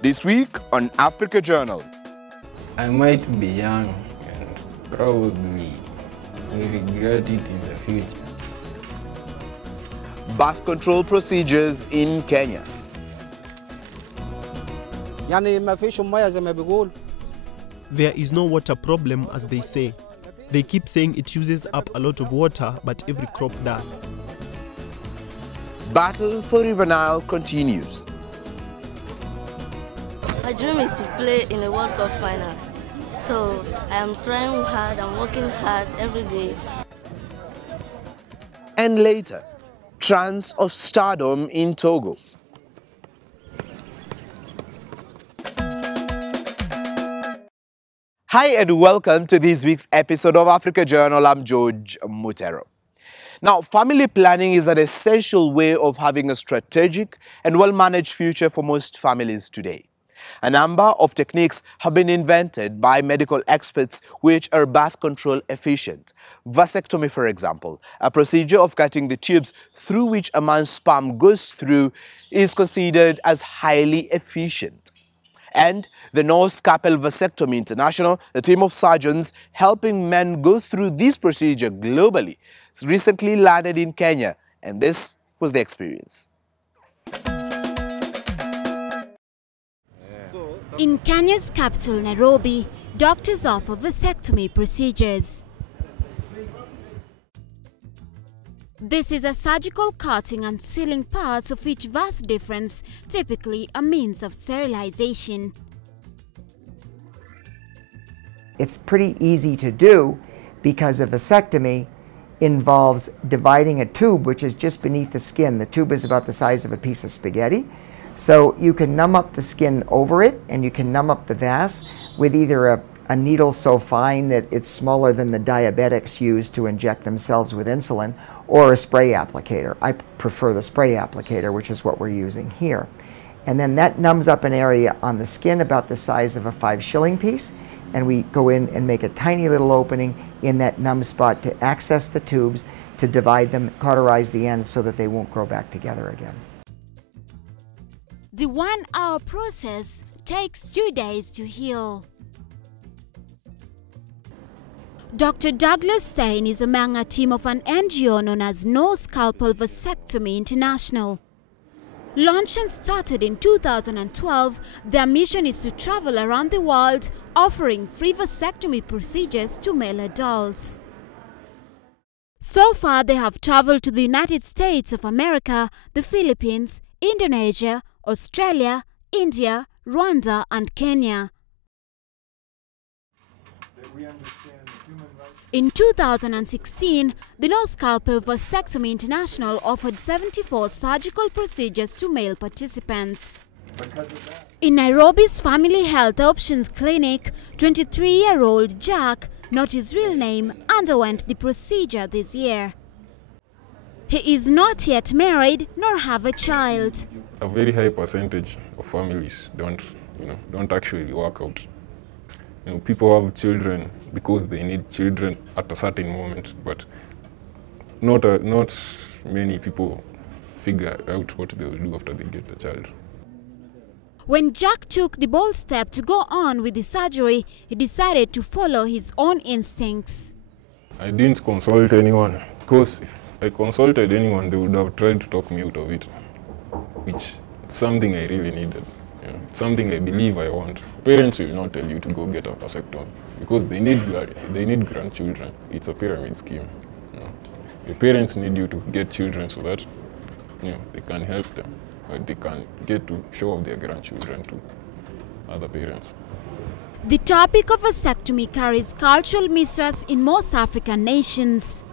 This week on Africa Journal. I might be young and probably will regret it in the future. Birth control procedures in Kenya. There is no water problem, as they say. They keep saying it uses up a lot of water, but every crop does. Battle for River Nile continues. My dream is to play in a World Cup final. So I am trying hard, I'm working hard every day. And later, trance of stardom in Togo. Hi and welcome to this week's episode of Africa Journal. I'm George Mutero. Now, family planning is an essential way of having a strategic and well-managed future for most families today. A number of techniques have been invented by medical experts which are birth control efficient. Vasectomy, for example, a procedure of cutting the tubes through which a man's sperm goes through, is considered as highly efficient. And the No-Scalpel Vasectomy International, a team of surgeons helping men go through this procedure globally, recently landed in Kenya, and this was the experience. In Kenya's capital, Nairobi, doctors offer vasectomy procedures. This is a surgical cutting and sealing parts of each vas deferens, typically a means of sterilization. It's pretty easy to do because a vasectomy involves dividing a tube which is just beneath the skin. The tube is about the size of a piece of spaghetti. So you can numb up the skin over it, and you can numb up the vas with either a needle so fine that it's smaller than the diabetics use to inject themselves with insulin, or a spray applicator. I prefer the spray applicator, which is what we're using here. And then that numbs up an area on the skin about the size of a 5-shilling piece, and we go in and make a tiny little opening in that numb spot to access the tubes, to divide them, cauterize the ends so that they won't grow back together again. The 1-hour process takes 2 days to heal. Dr. Douglas Stein is among a team of an NGO known as No-Scalpel Vasectomy International. Launched and started in 2012, their mission is to travel around the world offering free vasectomy procedures to male adults. So far, they have traveled to the United States of America, the Philippines, Indonesia, Australia, India, Rwanda, and Kenya. In 2016, the No-Scalpel Vasectomy International offered 74 surgical procedures to male participants. In Nairobi's Family Health Options Clinic, 23-year-old Jack, not his real name, underwent the procedure this year. He is not yet married nor have a child. A very high percentage of families don't actually work out. People have children because they need children at a certain moment, but not many people figure out what they will do after they get the child. When Jack took the bold step to go on with the surgery, he decided to follow his own instincts. I didn't consult anyone, because if I consulted anyone, they would have tried to talk me out of it, which is something I really needed. Something I believe I want. Parents will not tell you to go get a vasectomy because they need grandchildren. It's a pyramid scheme. Your parents need you to get children so that they can help them, or they can get to show off their grandchildren to other parents. The topic of vasectomy carries cultural mistrust in most African nations.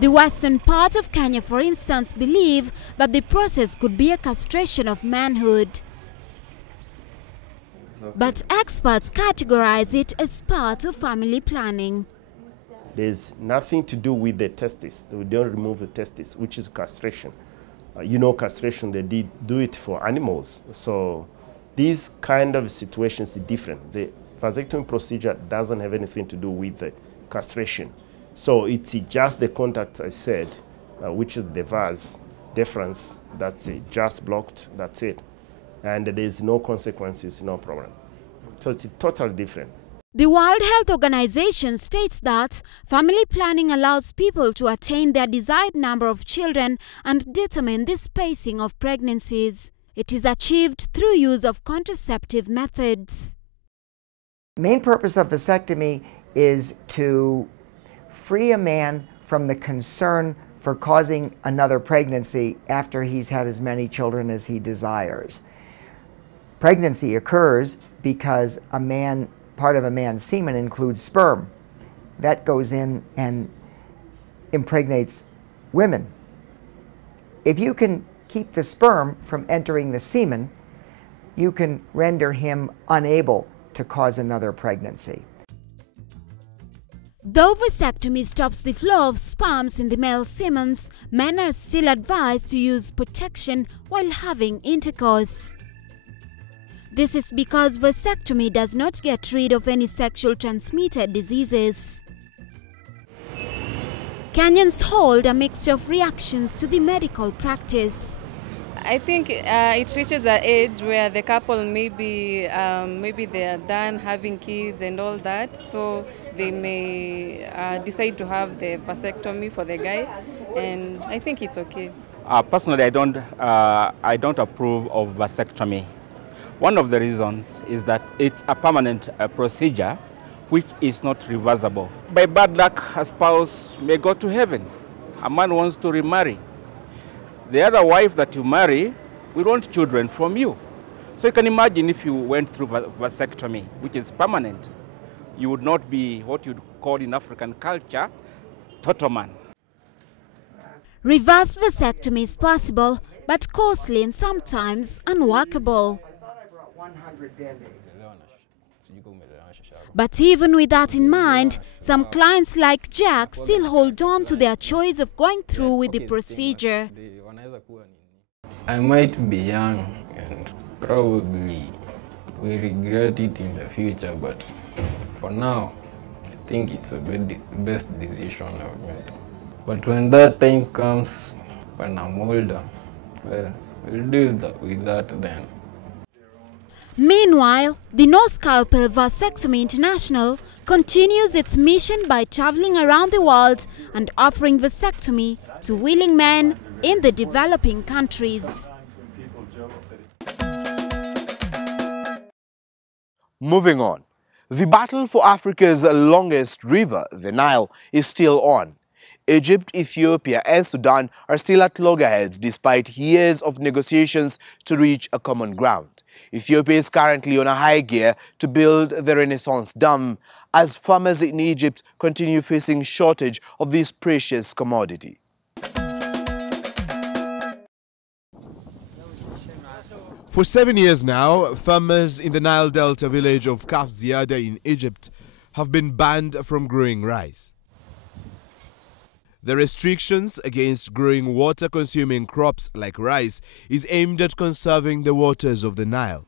The western part of Kenya, for instance, believe that the process could be a castration of manhood. But experts categorize it as part of family planning. There's nothing to do with the testes. They don't remove the testes, which is castration. Castration, they do it for animals. So these kind of situations are different. The vasectomy procedure doesn't have anything to do with the castration. So it's just the contact I said, which is the vas deferens, that's it, just blocked, that's it. and there's no consequences, no problem. So it's totally different. The World Health Organization states that family planning allows people to attain their desired number of children and determine the spacing of pregnancies. It is achieved through use of contraceptive methods. The main purpose of vasectomy is to free a man from the concern for causing another pregnancy after he's had as many children as he desires. Pregnancy occurs because part of a man's semen includes sperm. That goes in and impregnates women. If you can keep the sperm from entering the semen, you can render him unable to cause another pregnancy. Though vasectomy stops the flow of sperms in the male semen, men are still advised to use protection while having intercourse. This is because vasectomy does not get rid of any sexually transmitted diseases. Kenyans hold a mixture of reactions to the medical practice. I think it reaches an age where the couple maybe they are done having kids and all that, so they may decide to have the vasectomy for the guy, and I think it's okay. Personally, I don't approve of vasectomy. One of the reasons is that it's a permanent procedure which is not reversible. By bad luck, a spouse may go to heaven. A man wants to remarry. The other wife that you marry will want children from you. So you can imagine if you went through vasectomy, which is permanent, you would not be what you'd call in African culture, total man. Reverse vasectomy is possible, but costly and sometimes unworkable. But even with that in mind, some clients like Jack still hold on to their choice of going through with the procedure. I might be young and probably will regret it in the future, but for now, I think it's the best decision I've made. But when that time comes, when I'm older, well, we'll deal with that then. Meanwhile, the No Scalpel Vasectomy International continues its mission by traveling around the world and offering vasectomy to willing men in the developing countries. Moving on, the battle for Africa's longest river, the Nile, is still on. Egypt, Ethiopia and Sudan are still at loggerheads despite years of negotiations to reach a common ground. Ethiopia is currently on a high gear to build the Renaissance Dam as farmers in Egypt continue facing shortage of this precious commodity. For 7 years now, farmers in the Nile Delta village of Kaf Ziada in Egypt have been banned from growing rice. The restrictions against growing water-consuming crops like rice is aimed at conserving the waters of the Nile.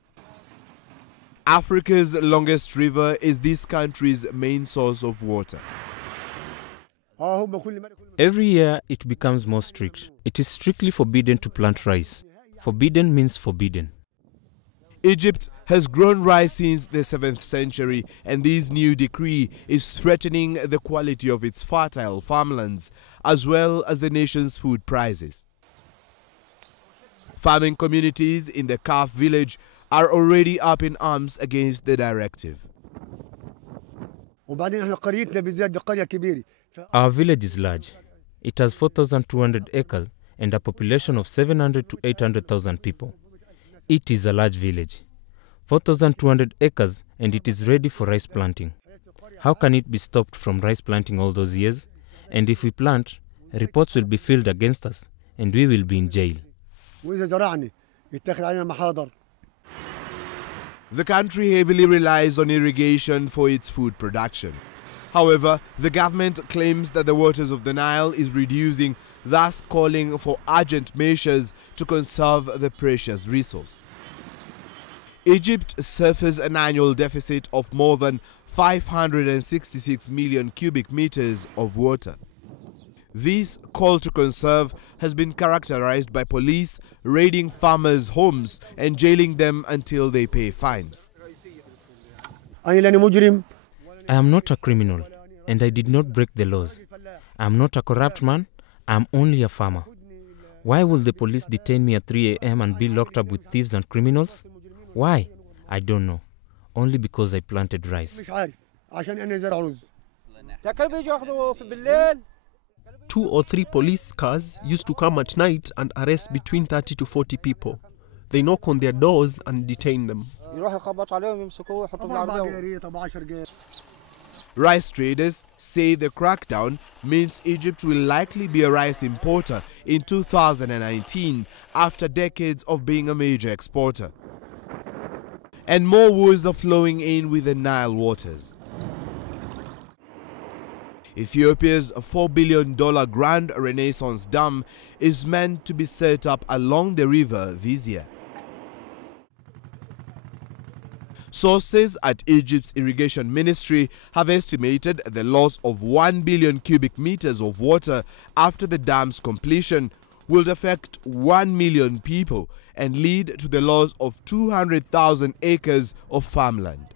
Africa's longest river is this country's main source of water. Every year it becomes more strict. It is strictly forbidden to plant rice. Forbidden means forbidden. Egypt has grown rice since the 7th century, and this new decree is threatening the quality of its fertile farmlands as well as the nation's food prices. Farming communities in the Kaf village are already up in arms against the directive. Our village is large. It has 4,200 acres and a population of 700 to 800,000 people. It is a large village, 4,200 acres, and it is ready for rice planting. How can it be stopped from rice planting all those years? And if we plant, reports will be filed against us and we will be in jail. The country heavily relies on irrigation for its food production. However, the government claims that the waters of the Nile is reducing, thus calling for urgent measures to conserve the precious resource. Egypt suffers an annual deficit of more than 566 million cubic meters of water. This call to conserve has been characterized by police raiding farmers' homes and jailing them until they pay fines. I am not a criminal, and I did not break the laws. I am not a corrupt man, I am only a farmer. Why will the police detain me at 3 a.m. and be locked up with thieves and criminals? Why? I don't know. Only because I planted rice. 2 or 3 police cars used to come at night and arrest between 30 to 40 people. They knock on their doors and detain them. Rice traders say the crackdown means Egypt will likely be a rice importer in 2019 after decades of being a major exporter. And more woes are flowing in with the Nile waters. Ethiopia's $4 billion Grand Renaissance Dam is meant to be set up along the river this year. Sources at Egypt's irrigation ministry have estimated the loss of 1 billion cubic meters of water after the dam's completion will affect 1 million people and lead to the loss of 200,000 acres of farmland.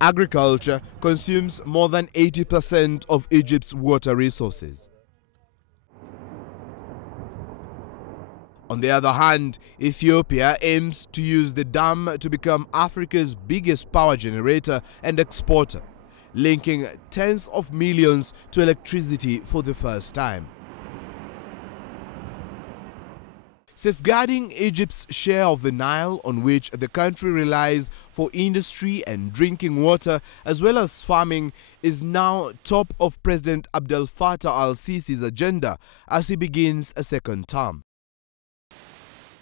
Agriculture consumes more than 80% of Egypt's water resources. On the other hand, Ethiopia aims to use the dam to become Africa's biggest power generator and exporter, linking tens of millions to electricity for the first time. Safeguarding Egypt's share of the Nile, on which the country relies for industry and drinking water as well as farming, is now top of President Abdel Fattah al-Sisi's agenda as he begins a second term.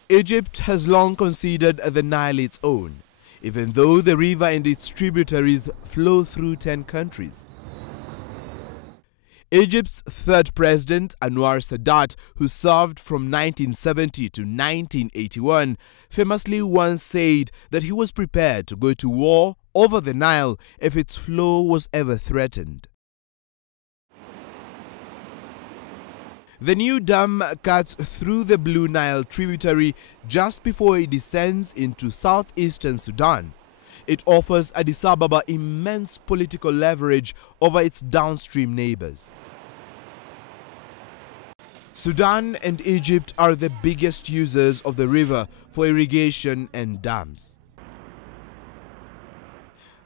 Egypt has long considered the Nile its own, even though the river and its tributaries flow through 10 countries. Egypt's third president, Anwar Sadat, who served from 1970 to 1981, famously once said that he was prepared to go to war over the Nile if its flow was ever threatened. The new dam cuts through the Blue Nile tributary just before it descends into southeastern Sudan. It offers Addis Ababa immense political leverage over its downstream neighbors. Sudan and Egypt are the biggest users of the river for irrigation and dams.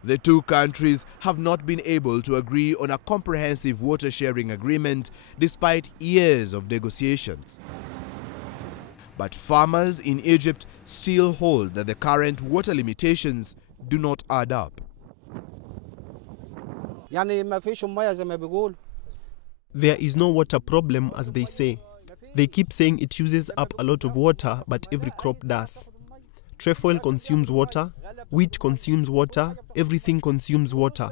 The two countries have not been able to agree on a comprehensive water sharing agreement despite years of negotiations. But farmers in Egypt still hold that the current water limitations do not add up. There is no water problem, as they say. They keep saying it uses up a lot of water, but every crop does. Trefoil consumes water, wheat consumes water, everything consumes water.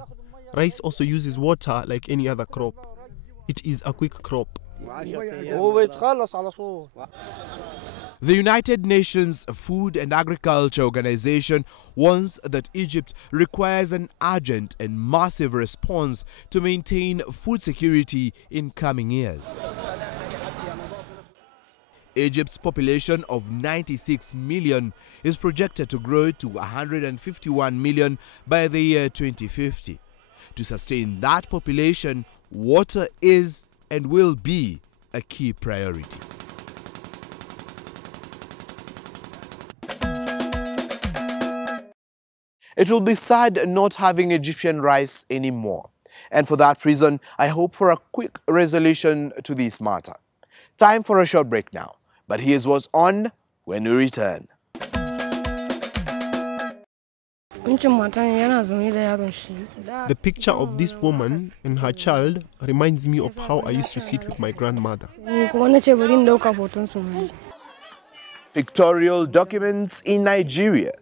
Rice also uses water like any other crop. It is a quick crop. The United Nations Food and Agriculture Organization warns that Egypt requires an urgent and massive response to maintain food security in coming years. Egypt's population of 96 million is projected to grow to 151 million by the year 2050. To sustain that population, water is and will be a key priority. It will be sad not having Egyptian rice anymore. And for that reason, I hope for a quick resolution to this matter. Time for a short break now. But here's what's on when we return. The picture of this woman and her child reminds me of how I used to sit with my grandmother. Pictorial documents in Nigeria.